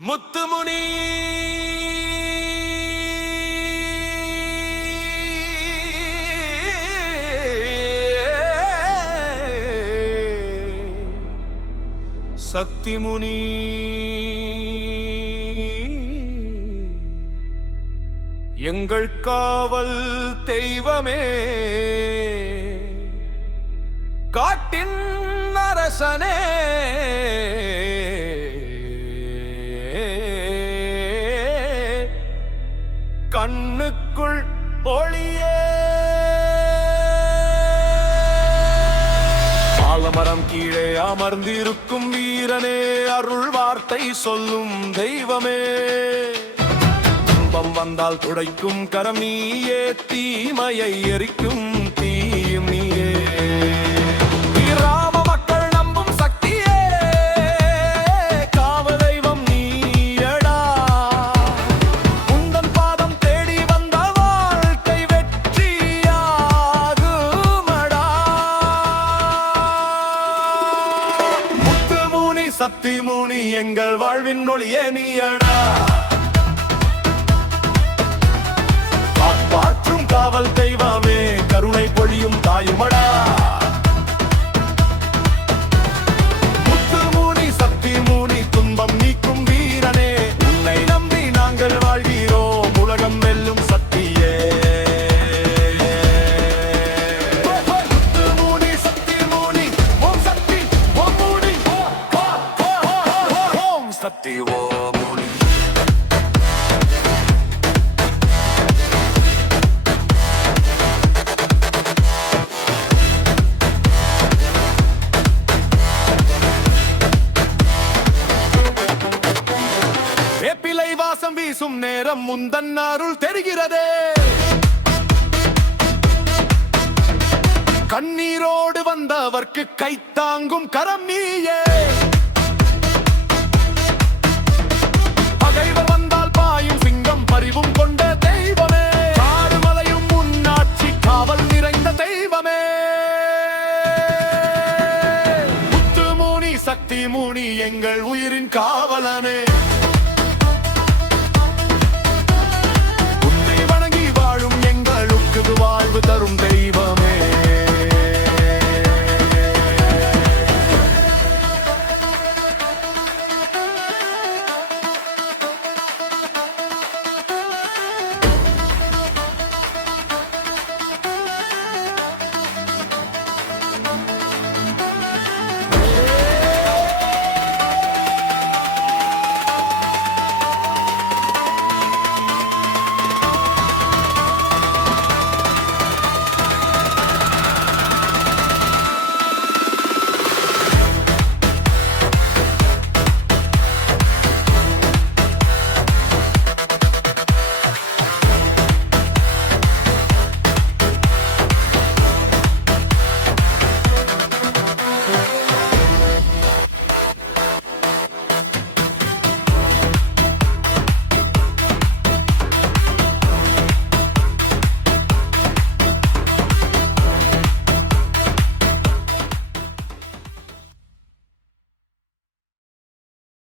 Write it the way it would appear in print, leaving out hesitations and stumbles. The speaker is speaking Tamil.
முத்துமுனி சக்திமுனி எங்கள் காவல் தெய்வமே காட்டின் அரசனே கண்ணுக்குள் ஒளியே ஆலமரம் கீழே அமர்ந்திருக்கும் வீரனே அருள் வார்த்தை சொல்லும் தெய்வமே துன்பம் வந்தால் துடைக்கும் கரம் நீயே தீமையை எரிக்கும் தீயும் நீயே சக்திமுனி எங்கள் வாழ்வின் ஒளியே நீயடா காப்பாற்றும் காவல் தெய்வமே கருணை பொழியும் தாயுமடா முத்துமுனி சக்திமுனி துன்பம் நீக்கும் வீரனே உன்னை நம்பி நாங்கள் வாழ்கிறோம் உலகம் வெல்லும் சக்தியே முத்துமுனி சக்திமுனி ஓம் சக்தி ஓம் முனி சக்தி ஓம் முனி வேப்பிலை வாசம் வீசும் நேரம் முந்தன் அருள் தெரிகிறதே கண்ணீரோடு வந்தவர்க்கு கைத்தாங்கும் கரம் நீயே பகைவர் வந்தால் பாயும் சிங்கம் பரிவும் கொண்ட தெய்வமே காடுமலையும் முன்னாட்சி காவல் நிறைந்த தெய்வமே முத்துமுனி சக்திமுனி எங்கள் உயிரின் காவலனே